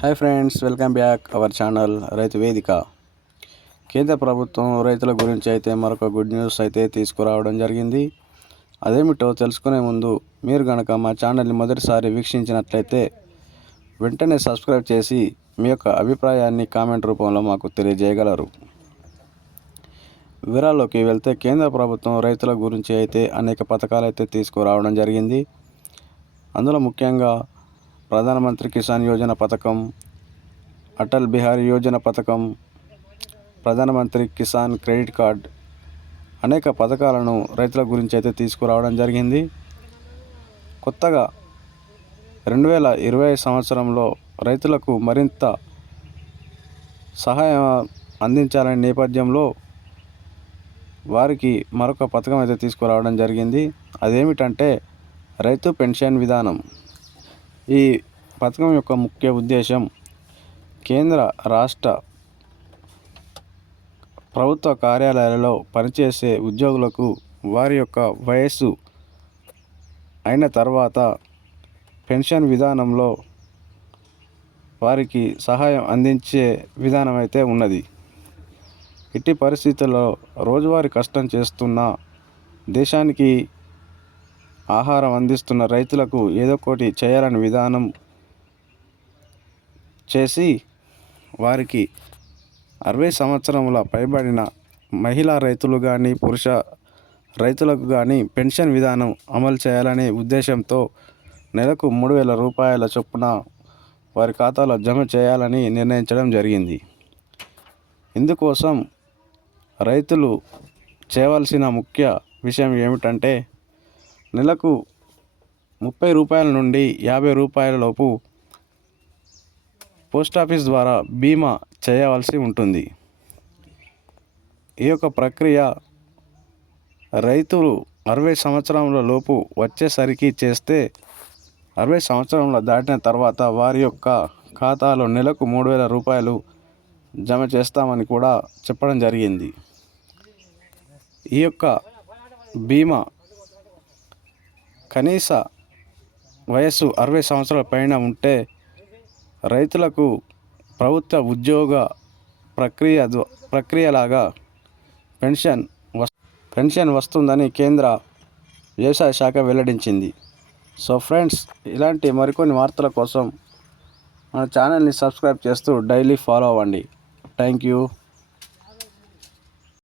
Hi friends welcome back our channel Rythu Vedika. కేంద్ర ప్రభుత్వం రైతుల గురించి అయితే మరొక గుడ్ న్యూస్ అయితే తీసుకురావడం జరిగింది. అదేమిటో తెలుసుకునే ముందు మీరు కనుక మా ఛానల్ని మొదటిసారి వీక్షించినట్లయితే వెంటనే సబ్స్క్రైబ్ చేసి మీ యొక్క అభిప్రాయాన్ని కామెంట్ రూపంలో మాకు తెలియజేయగలరు. వివరాల్లోకి వెళ్తే కేంద్ర ప్రభుత్వం రైతుల గురించి అయితే అనేక పథకాలు అయితే తీసుకురావడం జరిగింది. అందులో ముఖ్యంగా ప్రధానమంత్రి కిసాన్ యోజన పథకం అటల్ బిహారీ యోజన పథకం ప్రధానమంత్రి కిసాన్ క్రెడిట్ కార్డ్ అనేక పథకాలను రైతుల గురించి అయితే తీసుకురావడం జరిగింది. కొత్తగా రెండు వేల ఇరవై సంవత్సరంలో రైతులకు మరింత సహాయం అందించాలనే నేపథ్యంలో వారికి మరొక పథకం అయితే తీసుకురావడం జరిగింది. అదేమిటంటే రైతు పెన్షన్ విధానం. ఈ పథకం యొక్క ముఖ్య ఉద్దేశం కేంద్ర రాష్ట్ర ప్రభుత్వ కార్యాలయాలలో పనిచేసే ఉద్యోగులకు వారి యొక్క వయస్సు అయిన తర్వాత పెన్షన్ విధానంలో వారికి సహాయం అందించే విధానం అయితే ఉన్నది. ఇట్టి పరిస్థితుల్లో రోజువారీ కష్టం చేస్తున్న దేశానికి ఆహారం అందిస్తున్న రైతులకు ఏదో ఒకటి చేయాలని విధానం చేసి వారికి అరవై సంవత్సరముల పైబడిన మహిళా రైతులు కానీ పురుష రైతులకు కానీ పెన్షన్ విధానం అమలు చేయాలనే ఉద్దేశంతో నెలకు మూడు వేల రూపాయల చొప్పున వారి ఖాతాలో జమ చేయాలని నిర్ణయించడం జరిగింది. ఇందుకోసం రైతులు చేయవలసిన ముఖ్య విషయం ఏమిటంటే నెలకు ముప్పై రూపాయల నుండి యాభై రూపాయల లోపు పోస్ట్ ఆఫీస్ ద్వారా బీమా చేయవలసి ఉంటుంది. ఈ యొక్క ప్రక్రియ రైతులు అరవై సంవత్సరముల లోపు వచ్చేసరికి చేస్తే అరవై సంవత్సరముల దాటిన తర్వాత వారి యొక్క ఖాతాలో నెలకు మూడు వేల రూపాయలు జమ చేస్తామని కూడా చెప్పడం జరిగింది. ఈ యొక్క బీమా కనీస వయస్సు అరవై సంవత్సరాల పైన ఉంటే రైతులకు ప్రభుత్వ ఉద్యోగ ప్రక్రియ ప్రక్రియలాగా పెన్షన్ వస్ పెన్షన్ వస్తుందని కేంద్ర వ్యవసాయ శాఖ వెల్లడించింది. సో ఫ్రెండ్స్ ఇలాంటి మరికొన్ని వార్తల కోసం మన ఛానల్ని సబ్స్క్రైబ్ చేస్తూ డైలీ ఫాలో అవ్వండి. Thank you.